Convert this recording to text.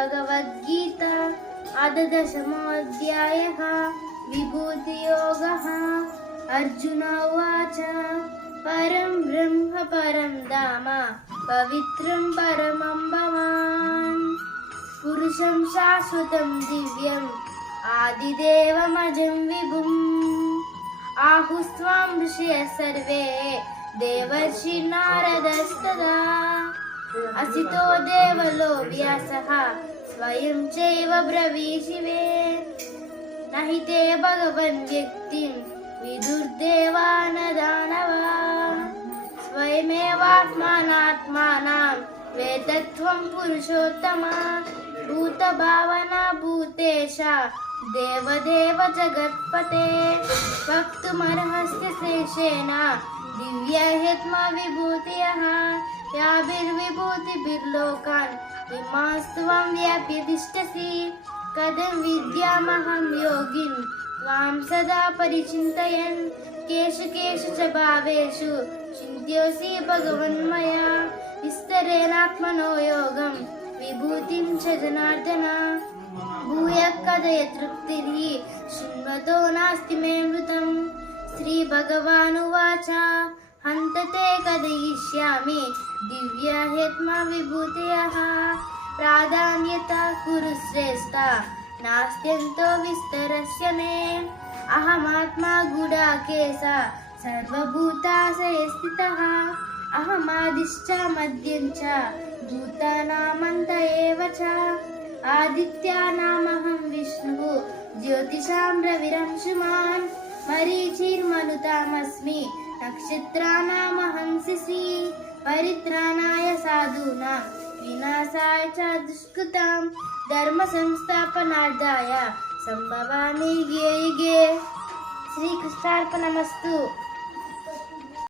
श्रीमद्भगवद्गीता अथ दशमोऽध्यायः विभूतियोगः। अर्जुन उवाच परं ब्रह्म परं धाम पवित्रं परमं भवान् पुरुषं शाश्वतं दिव्यम् आदिदेवमजं विभुम् आहुस्त्वां ऋषयः सर्वे देवर्षिर्नारदस्तदा असितो देवलो व्यासः स्वयं चैव ब्रवीषिवे न हि ते भगवन् व्यक्तिं विदुर्देवा न दानवा स्वयमेवात्मानात्मानं वेदत्वं पुरुषोत्तमा भूतभावना भूतेशा देवदेव जगत्पते वक्तुमर्हस्य शेषेण दिव्यहेत्मा विभूतयः याभिर्विभूतिभिर्लोकान् इमास्त्वं व्याप्य तिष्ठसि कथं विद्यामहं योगिन् त्वां सदा परिचिन्तयन् केषु केषु च भावेषु चिन्त्योऽसि भगवन्मया विस्तरेणात्मनो योगं विभूतिं च जनार्दन भूयः कथय तृप्तिर्हि शृण्वतो नास्ति मे मृतम्। श्रीभगवानुवाच हन्त ते कथयिष्यामि दिव्याह्यत्मा विभूतयः प्राधान्यता कुरु श्रेष्ठ नास्त्यन्तो विस्तरस्य मे अहमात्मा गुडाकेश सर्वभूताशये स्थितः अहमादिश्च मध्यं च भूतानामन्त एव च आदित्यानामहं विष्णुः ज्योतिषां रविरंशुमान् मरीचिर्मरुतामस्मि नक्षत्राणामहं शिशि परित्राणाय साधूनां विनाशाय च दुष्कृतां धर्मसंस्थापनार्थाय सम्भवामि युगे युगे। श्रीकृष्णार्पणमस्तु।